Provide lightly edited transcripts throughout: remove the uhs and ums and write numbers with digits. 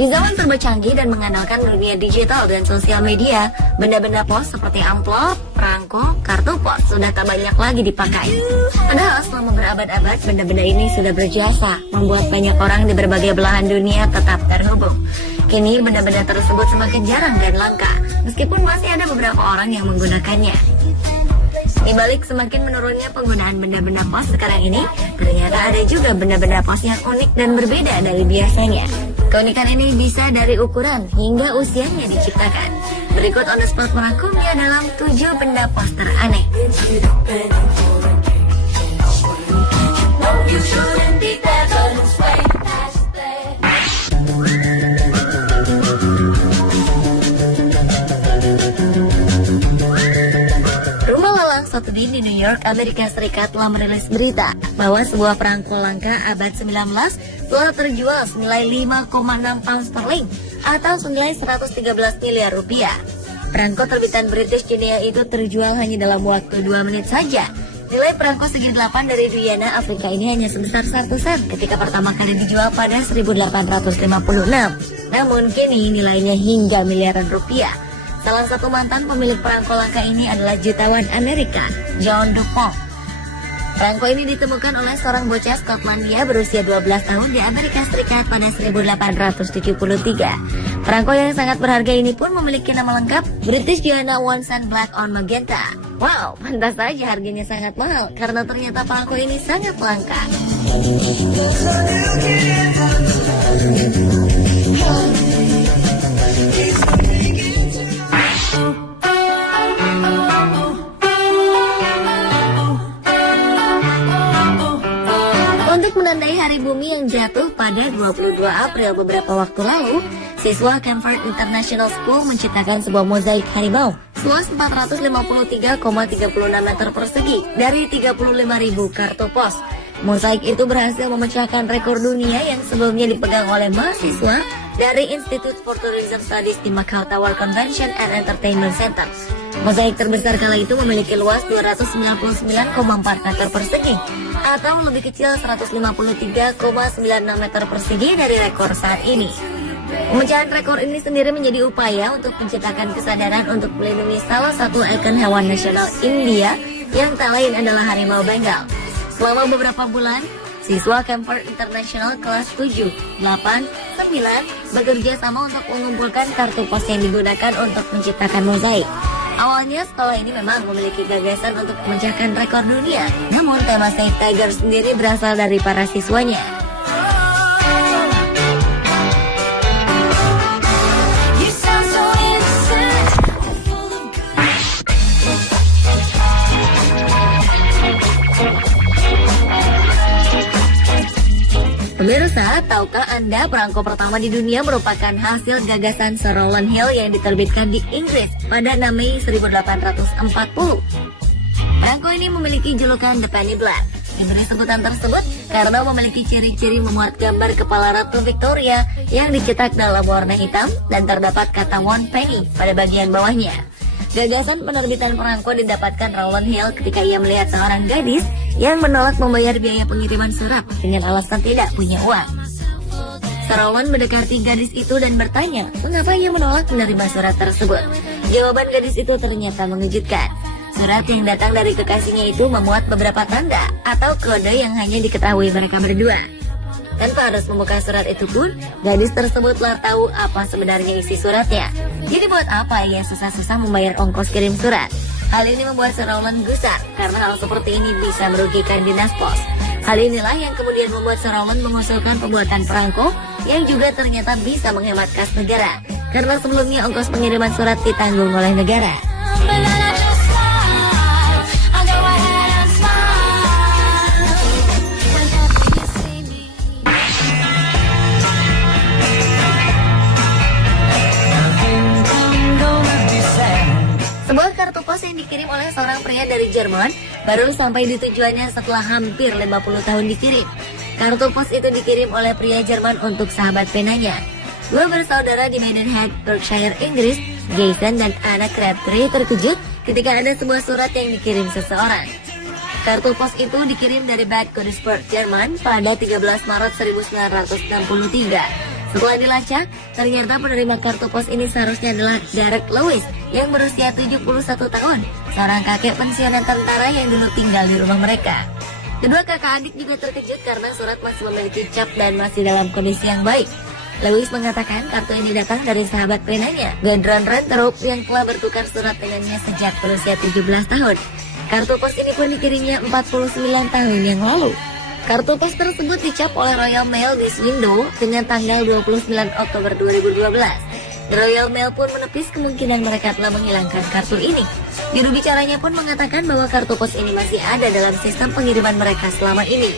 Di zaman serba canggih dan mengandalkan dunia digital dan sosial media, benda-benda pos seperti amplop, perangko, kartu pos sudah tak banyak lagi dipakai. Padahal selama berabad-abad, benda-benda ini sudah berjasa, membuat banyak orang di berbagai belahan dunia tetap terhubung. Kini benda-benda tersebut semakin jarang dan langka, meskipun masih ada beberapa orang yang menggunakannya. Di balik semakin menurunnya penggunaan benda-benda pos sekarang ini, ternyata ada juga benda-benda pos yang unik dan berbeda dari biasanya. Keunikan ini bisa dari ukuran hingga usianya diciptakan. Berikut on the spot merangkumnya dalam 7 benda pos teraneh. Satu di New York, Amerika Serikat telah merilis berita bahwa sebuah perangko langka abad 19 telah terjual senilai 5,6 pound sterling atau senilai 113 miliar rupiah. Perangko terbitan British dunia itu terjual hanya dalam waktu 2 menit saja. Nilai perangko segi 8 dari Guyana, Afrika ini hanya sebesar 1 sen ketika pertama kali dijual pada 1856. Namun kini nilainya hingga miliaran rupiah. Salah satu mantan pemilik perangko langka ini adalah jutawan Amerika, John DuPont. Perangko ini ditemukan oleh seorang bocah Skotlandia berusia 12 tahun di Amerika Serikat pada 1873. Perangko yang sangat berharga ini pun memiliki nama lengkap British Guiana One Cent Black on Magenta. Wow, pantas saja harganya sangat mahal karena ternyata perangko ini sangat langka. Menandai Hari Bumi yang jatuh pada 22 April beberapa waktu lalu, siswa Camford International School menciptakan sebuah mozaik harimau seluas 453,36 meter persegi dari 35.000 kartu pos. Mozaik itu berhasil memecahkan rekor dunia yang sebelumnya dipegang oleh mahasiswa dari Institute for Tourism Studies di Macau Tower Convention and Entertainment Center. Mozaik terbesar kala itu memiliki luas 299,4 meter persegi atau lebih kecil 153,96 meter persegi dari rekor saat ini. Pemecahan rekor ini sendiri menjadi upaya untuk menciptakan kesadaran untuk melindungi salah satu ikon hewan nasional India yang tak lain adalah harimau Bengal. Selama beberapa bulan, siswa Camford International kelas 7, 8, 9 bekerja sama untuk mengumpulkan kartu pos yang digunakan untuk menciptakan mozaik. Awalnya sekolah ini memang memiliki gagasan untuk memecahkan rekor dunia, namun tema Save Tiger sendiri berasal dari para siswanya. Pemirsa, tahukah Anda perangko pertama di dunia merupakan hasil gagasan Sir Rowland Hill yang diterbitkan di Inggris pada 6 Mei 1840. Perangko ini memiliki julukan The Penny Black. Diberi sebutan tersebut karena memiliki ciri-ciri memuat gambar kepala Ratu Victoria yang dicetak dalam warna hitam dan terdapat kata one penny pada bagian bawahnya. Gagasan penerbitan perangko didapatkan Rowland Hill ketika ia melihat seorang gadis yang menolak membayar biaya pengiriman surat dengan alasan tidak punya uang. Sir Rowland mendekati gadis itu dan bertanya mengapa ia menolak menerima surat tersebut. Jawaban gadis itu ternyata mengejutkan. Surat yang datang dari kekasihnya itu memuat beberapa tanda atau kode yang hanya diketahui mereka berdua. Tanpa harus membuka surat itu pun, gadis tersebut telah tahu apa sebenarnya isi suratnya. Jadi buat apa ia susah-susah membayar ongkos kirim surat? Hal ini membuat Sir Rowland gusar karena hal seperti ini bisa merugikan dinas pos. Hal inilah yang kemudian membuat Sir Rowland mengusulkan pembuatan perangko yang juga ternyata bisa menghemat kas negara. Karena sebelumnya ongkos pengiriman surat ditanggung oleh negara. Sebuah kartu pos yang dikirim oleh seorang pria dari Jerman baru sampai di tujuannya setelah hampir 50 tahun dikirim. Kartu pos itu dikirim oleh pria Jerman untuk sahabat penanya. Dua bersaudara di Maidenhead, Berkshire, Inggris, Jason dan Anna Crabtree terkejut ketika ada sebuah surat yang dikirim seseorang. Kartu pos itu dikirim dari Bad Godesberg, Jerman pada 13 Maret 1963. Setelah dilacak, ternyata penerima kartu pos ini seharusnya adalah Derek Lewis yang berusia 71 tahun, seorang kakek pensiunan tentara yang dulu tinggal di rumah mereka. Kedua kakak adik juga terkejut karena surat masih memiliki cap dan masih dalam kondisi yang baik. Lewis mengatakan kartu ini datang dari sahabat penanya, Gordon Renterup, yang telah bertukar surat dengannya sejak berusia 17 tahun. Kartu pos ini pun dikirimnya 49 tahun yang lalu. Kartu pos tersebut dicap oleh Royal Mail di Swindon dengan tanggal 29 Oktober 2012. The Royal Mail pun menepis kemungkinan mereka telah menghilangkan kartu ini. Juru bicaranya pun mengatakan bahwa kartu pos ini masih ada dalam sistem pengiriman mereka selama ini.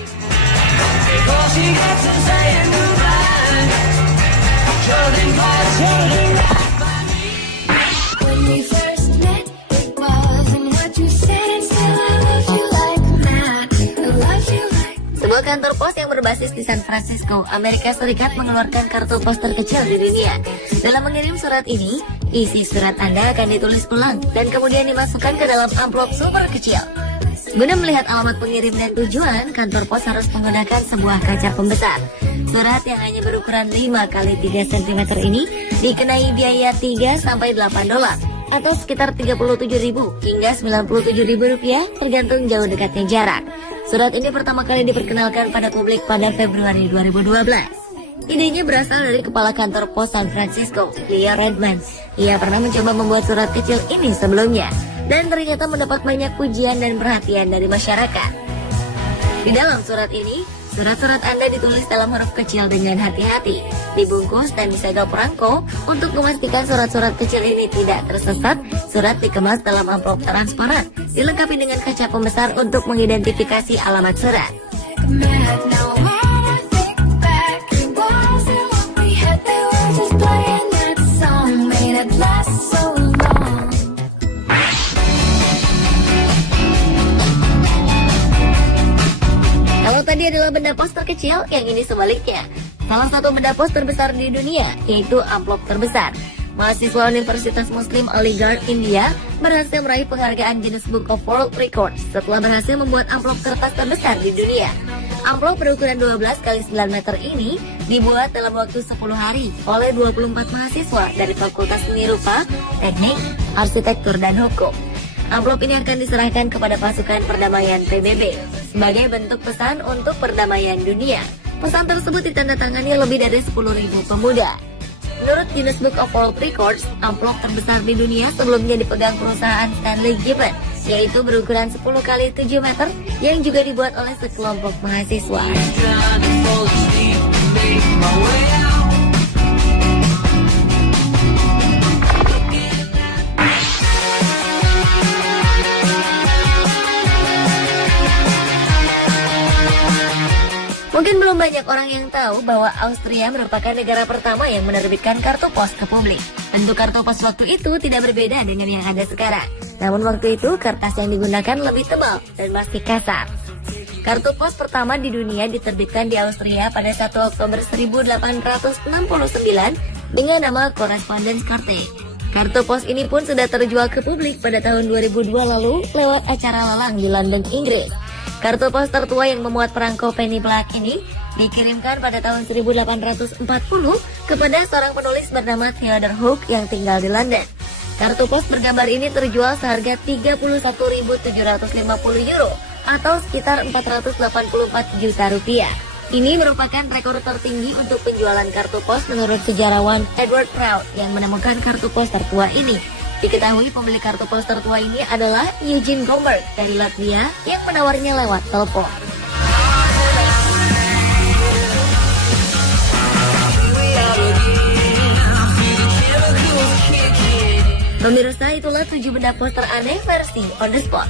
Sebuah kantor pos yang berbasis di San Francisco, Amerika Serikat mengeluarkan kartu pos terkecil di dunia. Dalam mengirim surat ini, isi surat Anda akan ditulis ulang dan kemudian dimasukkan ke dalam amplop super kecil. Guna melihat alamat pengirim dan tujuan, kantor pos harus menggunakan sebuah kaca pembesar. Surat yang hanya berukuran 5 x 3 cm ini dikenai biaya 3-8 dolar atau sekitar 37.000 hingga 97.000 rupiah tergantung jauh dekatnya jarak. Surat ini pertama kali diperkenalkan pada publik pada Februari 2012. Idenya berasal dari kepala kantor pos San Francisco, Leo Redman. Ia pernah mencoba membuat surat kecil ini sebelumnya dan ternyata mendapat banyak pujian dan perhatian dari masyarakat. Di dalam surat ini, surat-surat Anda ditulis dalam huruf kecil dengan hati-hati, dibungkus dan disegel perangko. Untuk memastikan surat-surat kecil ini tidak tersesat, surat dikemas dalam amplop transparan, dilengkapi dengan kaca pembesar untuk mengidentifikasi alamat surat. Kalau tadi adalah benda pos terkecil, yang ini sebaliknya. Salah satu benda pos terbesar di dunia, yaitu amplop terbesar. Mahasiswa Universitas Muslim Aligarh, India, berhasil meraih penghargaan Guinness Book of World Records setelah berhasil membuat amplop kertas terbesar di dunia. Amplop berukuran 12 x 9 meter ini dibuat dalam waktu 10 hari oleh 24 mahasiswa dari Fakultas Seni Rupa, Teknik, Arsitektur, dan Hukum. Amplop ini akan diserahkan kepada pasukan perdamaian PBB sebagai bentuk pesan untuk perdamaian dunia. Pesan tersebut ditandatangani lebih dari 10.000 pemuda. Menurut Guinness Book of World Records, amplop terbesar di dunia sebelumnya dipegang perusahaan Stanley Gibbon, yaitu berukuran 10 x 7 meter yang juga dibuat oleh sekelompok mahasiswa. Mungkin belum banyak orang yang tahu bahwa Austria merupakan negara pertama yang menerbitkan kartu pos ke publik. Bentuk kartu pos waktu itu tidak berbeda dengan yang ada sekarang. Namun waktu itu kertas yang digunakan lebih tebal dan masih kasar. Kartu pos pertama di dunia diterbitkan di Austria pada 1 Oktober 1869 dengan nama Correspondence Karte. Kartu pos ini pun sudah terjual ke publik pada tahun 2002 lalu lewat acara lelang di London, Inggris. Kartu pos tertua yang memuat perangko penny black ini dikirimkan pada tahun 1840 kepada seorang penulis bernama Theodore Hook yang tinggal di London. Kartu pos bergambar ini terjual seharga 31.750 euro atau sekitar 484 juta rupiah. Ini merupakan rekor tertinggi untuk penjualan kartu pos menurut sejarawan Edward Proud yang menemukan kartu pos tertua ini. Diketahui pemilik kartu pos tertua ini adalah Eugene Gomberg dari Latvia yang menawarnya lewat telepon. Pemirsa, itulah 7 benda pos teraneh versi On The Spot.